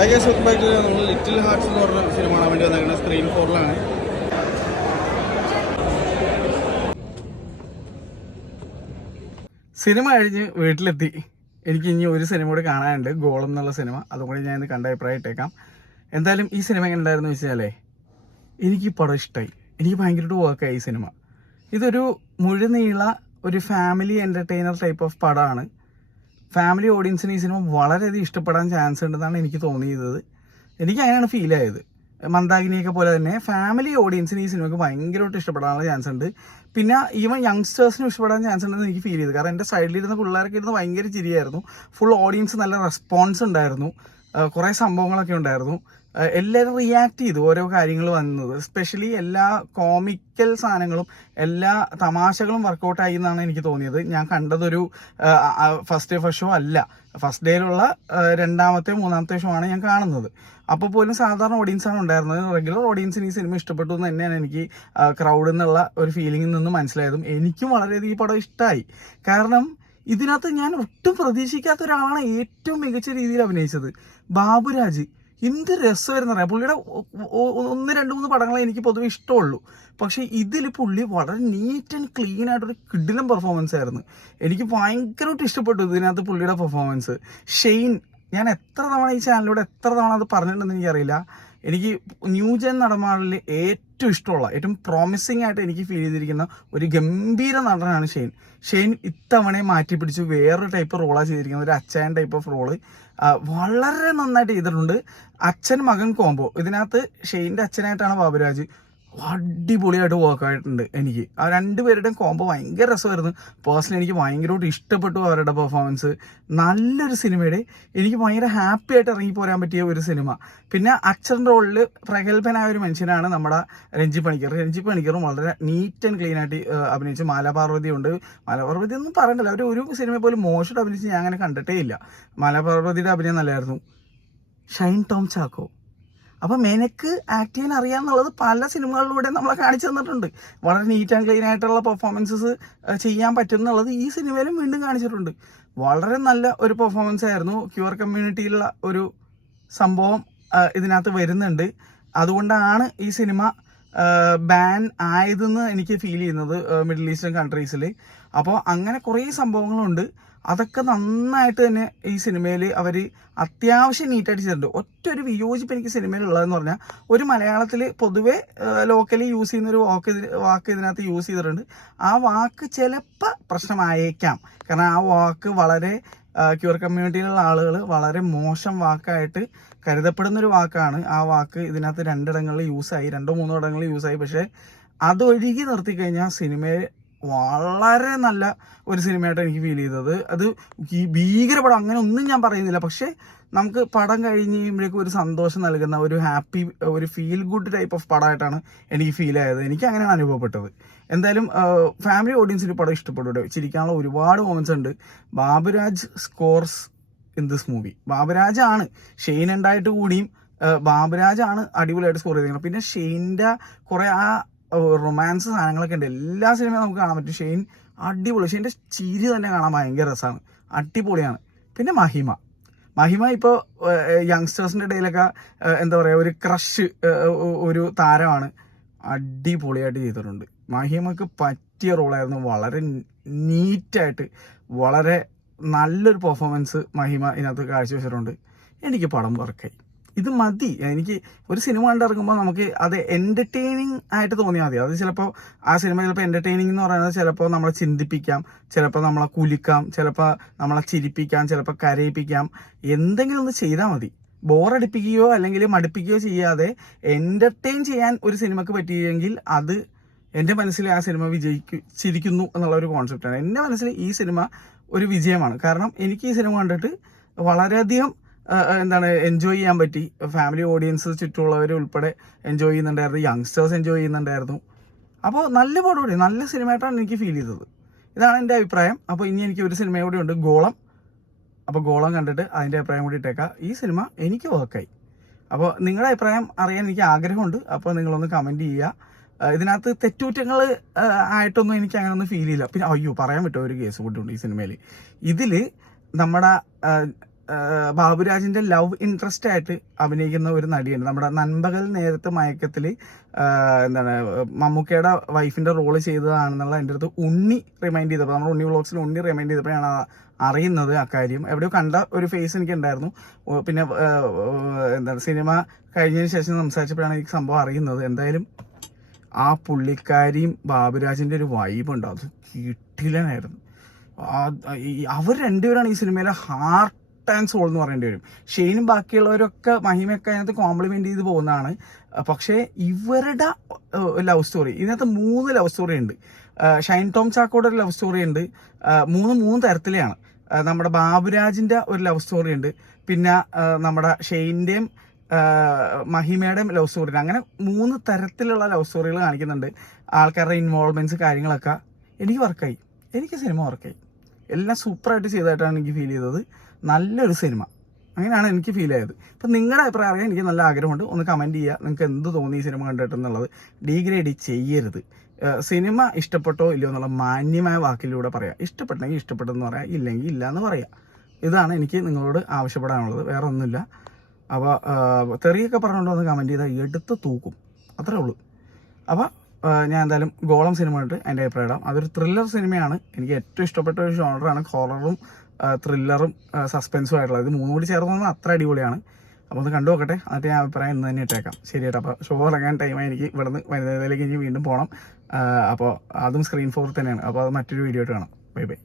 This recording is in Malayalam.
നമ്മൾ ലിറ്റിൽ ഹാർട്സ് എന്ന് പറഞ്ഞ സിനിമ കാണാൻ വേണ്ടി വന്നേക്കുന്നത് സ്ക്രീൻ 4-ലാണ്. സിനിമ കഴിഞ്ഞ് വീട്ടിലെത്തി. എനിക്ക് ഇനി ഒരു സിനിമ കൂടി കാണാനുണ്ട്, ഗോളം എന്നുള്ള സിനിമ. അതുകൂടി ഞാൻ ഇന്ന് കണ്ട അഭിപ്രായം ഇട്ടേക്കാം. എന്തായാലും ഈ സിനിമ എങ്ങനെ ഉണ്ടായിരുന്നു വെച്ചാലേ, എനിക്ക് ഈ പടം ഇഷ്ടമായി. എനിക്ക് ഭയങ്കരമായിട്ട് വർക്കായി ഈ സിനിമ. ഇതൊരു മുഴുനീള ഒരു ഫാമിലി എൻ്റർടൈനർ ടൈപ്പ് ഓഫ് പടമാണ്. ഫാമിലി ഓഡിയൻസിന് ഈ സിനിമ വളരെയധികം ഇഷ്ടപ്പെടാൻ ചാൻസ് ഉണ്ടെന്നാണ് എനിക്ക് തോന്നിയത്. എനിക്ക് അങ്ങനെയാണ് ഫീൽ ആയത്. മന്ദാകിനിയൊക്കെ പോലെ തന്നെ ഫാമിലി ഓഡിയൻസിന് ഈ സിനിമയ്ക്ക് ഭയങ്കരമായിട്ട് ഇഷ്ടപ്പെടാനുള്ള ചാൻസ് ഉണ്ട്. പിന്നെ ഈവൻ യങ്സ്റ്റേഴ്സിനും ഇഷ്ടപ്പെടാൻ ചാൻസ് ഉണ്ടെന്ന് എനിക്ക് ഫീൽ ചെയ്തു. കാരണം എൻ്റെ സൈഡിലിരുന്ന പിള്ളേരൊക്കെ ഇരുന്ന് ഭയങ്കര ചിരിയായിരുന്നു. ഫുൾ ഓഡിയൻസ് നല്ല റെസ്പോൺസ് ഉണ്ടായിരുന്നു. കുറേ സംഭവങ്ങളൊക്കെ ഉണ്ടായിരുന്നു. എല്ലാവരും റിയാക്ട് ചെയ്തു ഓരോ കാര്യങ്ങൾ വന്നത്. എസ്പെഷ്യലി എല്ലാ കോമിക്കൽ സാധനങ്ങളും എല്ലാ തമാശകളും വർക്കൗട്ടായി എന്നാണ് എനിക്ക് തോന്നിയത്. ഞാൻ കണ്ടതൊരു ഫസ്റ്റ് ഡേ ഫസ്റ്റ് ഷോ അല്ല, ഫസ്റ്റ് ഡേയിലുള്ള രണ്ടാമത്തെ മൂന്നാമത്തെ ഷോ ആണ് ഞാൻ കാണുന്നത്. അപ്പോൾ പോലും സാധാരണ ഓഡിയൻസാണ് ഉണ്ടായിരുന്നത്. റെഗുലർ ഓഡിയൻസിന് ഈ സിനിമ ഇഷ്ടപ്പെട്ടു എന്ന് തന്നെയാണ് എനിക്ക് ക്രൗഡിൽ നിന്നുള്ള ഒരു ഫീലിംഗിൽ നിന്ന് മനസ്സിലായതും. എനിക്കും വളരെയധികം ഈ പടം ഇഷ്ടമായി. കാരണം ഇതിനകത്ത് ഞാൻ ഒട്ടും പ്രതീക്ഷിക്കാത്ത ഒരാളാണ് ഏറ്റവും മികച്ച രീതിയിൽ അഭിനയിച്ചത്. ബാബുരാജ് എന്ത് രസമായിരുന്നു അറിയാം. പുള്ളിയുടെ 1-2-3 പടങ്ങളെ എനിക്ക് പൊതുവെ ഇഷ്ടമുള്ളൂ. പക്ഷേ ഇതിൽ പുള്ളി വളരെ നീറ്റ് ആൻഡ് ക്ലീൻ ആയിട്ടൊരു കിടിലം പെർഫോമൻസ് ആയിരുന്നു. എനിക്ക് ഭയങ്കരമായിട്ട് ഇഷ്ടപ്പെട്ടു ഇതിനകത്ത് പുള്ളിയുടെ പെർഫോമൻസ്. ഷെയ്ൻ, ഞാൻ എത്ര തവണ ഈ ചാനലിലൂടെ എത്ര തവണ അത് പറഞ്ഞിട്ടുണ്ടെന്ന് എനിക്കറിയില്ല. എനിക്ക് ന്യൂജൻ നടന്മാരിൽ ഏറ്റവും ഇഷ്ടമുള്ള, ഏറ്റവും പ്രോമിസിങ് ആയിട്ട് എനിക്ക് ഫീൽ ചെയ്തിരിക്കുന്ന ഒരു ഗംഭീര നടനാണ് ഷെയ്ൻ. ഷെയ്ൻ ഇത്തവണയെ മാറ്റി പിടിച്ച് വേറൊരു ടൈപ്പ് റോളാണ് ചെയ്തിരിക്കുന്നത്. ഒരു അച്ഛൻ ടൈപ്പ് ഓഫ് റോള് വളരെ നന്നായിട്ട് ചെയ്തിട്ടുണ്ട്. അച്ഛൻ മകൻ കോംബോ ഇതിനകത്ത് ഷെയ്ൻ്റെ അച്ഛനായിട്ടാണ് ബാബുരാജ്. അടിപൊളിയായിട്ട് വർക്കായിട്ടുണ്ട്. എനിക്ക് ആ രണ്ടുപേരുടെയും കോംബോ ഭയങ്കര രസമായിരുന്നു. പേഴ്സണലി എനിക്ക് ഭയങ്കരമായിട്ട് ഇഷ്ടപ്പെട്ടു അവരുടെ പെർഫോമൻസ്. നല്ലൊരു സിനിമയുടെ എനിക്ക് ഭയങ്കര ഹാപ്പി ആയിട്ട് ഇറങ്ങി പോരാൻ പറ്റിയ ഒരു സിനിമ. പിന്നെ അച്ഛൻ റോളിൽ പ്രഗത്ഭനായ ഒരു മനുഷ്യനാണ് നമ്മുടെ രഞ്ജി പണിക്കർ. രഞ്ജി പണിക്കറും വളരെ നീറ്റ് ആൻഡ് ക്ലീൻ ആയിട്ട് അഭിനയിച്ചു. മാലാപാർവതി ഉണ്ട്. മാലാപാർവതി ഒന്നും പറയണ്ടല്ലോ, അവർ ഒരു സിനിമ പോലും മോശമായിട്ട് അഭിനയിച്ച് ഞാൻ അങ്ങനെ കണ്ടിട്ടേ ഇല്ല. മാലാപാർവതിയുടെ അഭിനയം നല്ലതായിരുന്നു. ഷൈൻ ടോം ചാക്കോ, അപ്പം മെനക്ക് ആക്ട് ചെയ്യാൻ അറിയാമെന്നുള്ളത് പല സിനിമകളിലൂടെ നമ്മളെ കാണിച്ചു തന്നിട്ടുണ്ട്. വളരെ നീറ്റ് ആൻഡ് ക്ലീൻ ആയിട്ടുള്ള പെർഫോമൻസസ് ചെയ്യാൻ പറ്റും എന്നുള്ളത് ഈ സിനിമയിലും വീണ്ടും കാണിച്ചിട്ടുണ്ട്. വളരെ നല്ല ഒരു പെർഫോമൻസ് ആയിരുന്നു. ക്യൂർ കമ്മ്യൂണിറ്റിയിലുള്ള ഒരു സംഭവം ഇതിനകത്ത് വരുന്നുണ്ട്. അതുകൊണ്ടാണ് ഈ സിനിമ ബാൻ ആയതെന്ന് എനിക്ക് ഫീൽ ചെയ്യുന്നത് മിഡിൽ ഈസ്റ്റേൺ കൺട്രീസിൽ. അപ്പോൾ അങ്ങനെ കുറേ സംഭവങ്ങളുണ്ട്. അതൊക്കെ നന്നായിട്ട് തന്നെ ഈ സിനിമയിൽ അവർ അത്യാവശ്യം നീറ്റായിട്ട് ചെയ്തിട്ടുണ്ട്. ഒറ്റൊരു വിയോജിപ്പ് എനിക്ക് സിനിമയിൽ ഉള്ളതെന്ന് പറഞ്ഞാൽ, ഒരു മലയാളത്തിൽ പൊതുവെ ലോക്കലി യൂസ് ചെയ്യുന്നൊരു വാക്ക് ഇതിനകത്ത് യൂസ് ചെയ്തിട്ടുണ്ട്. ആ വാക്ക് ചിലപ്പോൾ പ്രശ്നമായേക്കാം. കാരണം ആ വാക്ക് വളരെ ക്യൂർ കമ്മ്യൂണിറ്റിയിലുള്ള ആളുകൾ വളരെ മോശം വാക്കായിട്ട് കരുതപ്പെടുന്നൊരു വാക്കാണ്. ആ വാക്ക് ഇതിനകത്ത് 2 ഇടങ്ങളിൽ യൂസായി, 2-3 ഇടങ്ങളിൽ യൂസായി. പക്ഷേ അതൊഴുകി നിർത്തിക്കഴിഞ്ഞാൽ സിനിമയെ വളരെ നല്ല ഒരു സിനിമയായിട്ട് എനിക്ക് ഫീൽ ചെയ്തത്. അത് ഭീകര പടം അങ്ങനെ ഒന്നും ഞാൻ പറയുന്നില്ല. പക്ഷേ നമുക്ക് പടം കഴിഞ്ഞ് കഴിയുമ്പോഴേക്കും ഒരു സന്തോഷം നൽകുന്ന, ഒരു ഹാപ്പി, ഒരു ഫീൽ ഗുഡ് ടൈപ്പ് ഓഫ് പടമായിട്ടാണ് എനിക്ക് ഫീൽ ആയത്. എനിക്ക് അങ്ങനെയാണ് അനുഭവപ്പെട്ടത്. എന്തായാലും ഫാമിലി ഓഡിയൻസിന് പടം ഇഷ്ടപ്പെട്ടു. ചിരിക്കാനുള്ള ഒരുപാട് മൊമെന്റ്സ് ഉണ്ട്. Baburaj scores in this movie. ബാബുരാജാണ്, ഷെയ്ൻ ഉണ്ടായിട്ട് കൂടിയും ബാബുരാജാണ് അടിപൊളിയായിട്ട് സ്കോർ ചെയ്തിരിക്കുന്നത്. പിന്നെ ഷെയ്ൻ്റെ കുറേ ആ റൊമാൻസ് സാധനങ്ങളൊക്കെ ഉണ്ട്. എല്ലാ സിനിമയും നമുക്ക് കാണാൻ പറ്റും. ഷെയ്ൻ അടിപൊളി. ഷെയ്ൻ്റെ ചിരി തന്നെ കാണാൻ ഭയങ്കര രസമാണ്, അടിപൊളിയാണ്. പിന്നെ മഹിമ ഇപ്പോൾ യങ്സ്റ്റേഴ്സിൻ്റെ ഇടയിലൊക്കെ എന്താ പറയുക, ഒരു ക്രഷ് ഒരു താരമാണ്. അടിപൊളിയായിട്ട് ചെയ്തിട്ടുണ്ട്. മഹിമക്ക് പറ്റിയ റോളായിരുന്നു. വളരെ നീറ്റായിട്ട് വളരെ നല്ലൊരു പെർഫോമൻസ് മഹിമ ഇതിനകത്ത് കാഴ്ചവെച്ചിട്ടുണ്ട്. എനിക്ക് പടം വർക്കായി. ഇത് മതി. എനിക്ക് ഒരു സിനിമ കണ്ടിറങ്ങുമ്പോൾ നമുക്ക് അത് എൻ്റർടൈനിങ് ആയിട്ട് തോന്നിയാൽ മതി. അത് ചിലപ്പോൾ ആ സിനിമ ചിലപ്പോൾ എൻ്റർടൈനിങ് എന്ന് പറയുന്നത് ചിലപ്പോൾ നമ്മളെ ചിന്തിപ്പിക്കാം, ചിലപ്പോൾ നമ്മളെ കുലുക്കാം, ചിലപ്പോൾ നമ്മളെ ചിരിപ്പിക്കാം, ചിലപ്പോൾ കരയിപ്പിക്കാം. എന്തെങ്കിലും ഒന്ന് ചെയ്താൽ മതി. ബോറടിപ്പിക്കുകയോ അല്ലെങ്കിൽ മടുപ്പിക്കുകയോ ചെയ്യാതെ എൻ്റർടൈൻ ചെയ്യാൻ ഒരു സിനിമക്ക് പറ്റുകയെങ്കിൽ അത് എൻ്റെ മനസ്സിൽ ആ സിനിമ വിജയിച്ചിരിക്കുന്നു എന്നുള്ള ഒരു കോൺസെപ്റ്റാണ്. എൻ്റെ മനസ്സിൽ ഈ സിനിമ ഒരു വിജയമാണ്. കാരണം എനിക്ക് ഈ സിനിമ കണ്ടിട്ട് വളരെയധികം എൻജോയ് ചെയ്യാൻ പറ്റി. ഫാമിലി ഓഡിയൻസ് ചുറ്റുമുള്ളവർ ഉൾപ്പെടെ എൻജോയ് ചെയ്യുന്നുണ്ടായിരുന്നു. യങ്സ്റ്റേഴ്സ് എൻജോയ് ചെയ്യുന്നുണ്ടായിരുന്നു. അപ്പോൾ നല്ല പടം, നല്ല സിനിമയായിട്ടാണ് എനിക്ക് ഫീൽ ചെയ്തത്. ഇതാണ് എൻ്റെ അഭിപ്രായം. അപ്പോൾ ഇനി എനിക്ക് ഒരു സിനിമ കൂടി ഉണ്ട്, ഗോളം. അപ്പോൾ ഗോളം കണ്ടിട്ട് അതിൻ്റെ അഭിപ്രായം കൂടി ഇട്ടേക്കാം. ഈ സിനിമ എനിക്ക് വർക്കായി. അപ്പോൾ നിങ്ങളുടെ അഭിപ്രായം അറിയാൻ എനിക്ക് ആഗ്രഹമുണ്ട്. അപ്പോൾ നിങ്ങളൊന്ന് കമൻറ്റ് ചെയ്യുക. ഇതിനകത്ത് തെറ്റുകുറ്റങ്ങൾ ആയിട്ടൊന്നും എനിക്ക് അങ്ങനെ ഒന്നും ഫീൽ ചെയ്യില്ല. പിന്നെ പറയാൻ പറ്റുമോ, ഒരു കേസ് കൂട്ടുണ്ട് ഈ സിനിമയിൽ. ഇതിൽ നമ്മുടെ ബാബുരാജിന്റെ ലവ് ഇൻട്രസ്റ്റ് ആയിട്ട് അഭിനയിക്കുന്ന ഒരു നടിയുണ്ട്. നമ്മുടെ നൻപകൽ നേരത്തെ മയക്കത്തിൽ എന്താണ് മമ്മൂക്കയുടെ വൈഫിന്റെ റോള് ചെയ്തതാണെന്നുള്ള എൻ്റെ അടുത്ത് ഉണ്ണി റിമൈൻഡ് ചെയ്തപ്പോൾ, നമ്മുടെ ഉണ്ണി വ്ളോഗ്സിൽ ഉണ്ണി റിമൈൻഡ് ചെയ്തപ്പോഴാണ് അറിയുന്നത് ആ കാര്യം. എവിടെയോ കണ്ട ഒരു ഫേസ് എനിക്ക് ഉണ്ടായിരുന്നു. പിന്നെ എന്താണ് സിനിമ കഴിഞ്ഞതിന് ശേഷം സംസാരിച്ചപ്പോഴാണ് എനിക്ക് സംഭവം അറിയുന്നത്. എന്തായാലും ആ പുള്ളിക്കാരിയും ബാബുരാജിന്റെ ഒരു വൈബ് ഉണ്ട്, അത് കിട്ടില്ലായിരുന്നു. അവർ രണ്ടുപേരാണ് ഈ സിനിമയിലെ ഹാർട്ട് ആൻഡ് സോൾ എന്ന് പറയേണ്ടി വരും. ഷെയ്നും ബാക്കിയുള്ളവരൊക്കെ മഹിമയൊക്കെ അതിനകത്ത് കോംപ്ലിമെന്റ് ചെയ്ത് പോകുന്നതാണ്. പക്ഷേ ഇവരുടെ ലവ് സ്റ്റോറി, ഇതിനകത്ത് 3 ലവ് സ്റ്റോറി ഉണ്ട്. ഷൈൻ ടോം ചാക്കോയുടെ ഒരു ലവ് സ്റ്റോറി ഉണ്ട്. മൂന്ന് തരത്തിലെയാണ്. നമ്മുടെ ബാബുരാജിന്റെ ഒരു ലവ് സ്റ്റോറി ഉണ്ട്, പിന്നെ നമ്മുടെ ഷെയ്ന്റെയും മഹിമയുടെയും ലവ് സ്റ്റോറി. അങ്ങനെ 3 തരത്തിലുള്ള ലവ് സ്റ്റോറികൾ കാണിക്കുന്നുണ്ട്. ആൾക്കാരുടെ ഇൻവോൾവ്മെന്റ്സ് കാര്യങ്ങളൊക്കെ എനിക്ക് വർക്കായി. എനിക്ക് സിനിമ വർക്കായി. എല്ലാം സൂപ്പറായിട്ട് ചെയ്തതായിട്ടാണ് എനിക്ക് ഫീൽ ചെയ്തത്. നല്ലൊരു സിനിമ, അങ്ങനെയാണ് എനിക്ക് ഫീൽ ആയത്. അപ്പം നിങ്ങളുടെ അഭിപ്രായം അറിയാൻ എനിക്ക് നല്ല ആഗ്രഹമുണ്ട്. ഒന്ന് കമൻറ്റ് ചെയ്യുക, നിങ്ങൾക്ക് എന്ത് തോന്നി ഈ സിനിമ കണ്ടിട്ടെന്നുള്ളത്. ഡീഗ്രേഡ് ചെയ്യരുത്. സിനിമ ഇഷ്ടപ്പെട്ടോ ഇല്ലയോ എന്നുള്ള മാന്യമായ വാക്കിലൂടെ പറയാം. ഇഷ്ടപ്പെട്ടെങ്കിൽ ഇഷ്ടപ്പെട്ടെന്ന് പറയാം, ഇല്ലെങ്കിൽ ഇല്ല എന്ന് പറയാം. ഇതാണ് എനിക്ക് നിങ്ങളോട് ആവശ്യപ്പെടാനുള്ളത്, വേറെ ഒന്നുമില്ല. അപ്പോൾ തെറിയൊക്കെ പറഞ്ഞുകൊണ്ട് ഒന്ന് കമൻറ്റ് ചെയ്താൽ എടുത്ത് തൂക്കും, അത്രേ ഉള്ളൂ. അപ്പോൾ ഞാൻ എന്തായാലും ഗോളം സിനിമ കണ്ടിട്ട് എൻ്റെ അഭിപ്രായം ഇടാം. അതൊരു ത്രില്ലർ സിനിമയാണ്. എനിക്ക് ഏറ്റവും ഇഷ്ടപ്പെട്ട ഒരു ജോണറാണ് ഹൊററും ത്രില്ലറും സസ്പെൻസും ആയിട്ടുള്ളത്. ഇത് 3 കൂടി ചേർന്ന് അത്ര അടിപൊളിയാണ്. അപ്പോൾ ഒന്ന് കണ്ടു നോക്കട്ടെ, എന്നിട്ട് ഞാൻ അഭിപ്രായം ഇന്ന് തന്നെ ഇട്ടേക്കാം. ശരിയായിട്ട്. അപ്പോൾ ഷോ ഇറങ്ങാൻ ടൈമായി എനിക്ക് ഇവിടുന്ന് വരുന്നതിലേക്ക് ഇനി വീണ്ടും പോകണം. അപ്പോൾ അതും സ്ക്രീൻ 4 തന്നെയാണ്. അപ്പോൾ അത് മറ്റൊരു വീഡിയോ ആയിട്ട് കാണാം. Bye bye.